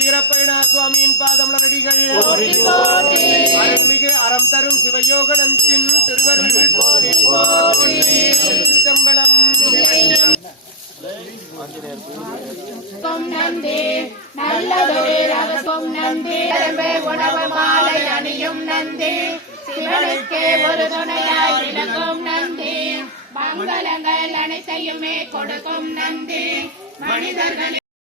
வீரப்பயனா சுவாமியின் பாதமலரடிகள் அருள்மிகு அறம் தரும் சிவயோகனந்தின் திருவருள் செம்பளம் நந்தி நல்லதொரு ரகசும் நந்தி உணவு மாலை அணியும் நந்தி சிவனுக்கே ஒரு துணையாய் விளக்கும் நந்தி மங்களங்கள் அனைத்தையுமே கொடுக்கும் நந்தி மனிதர்கள்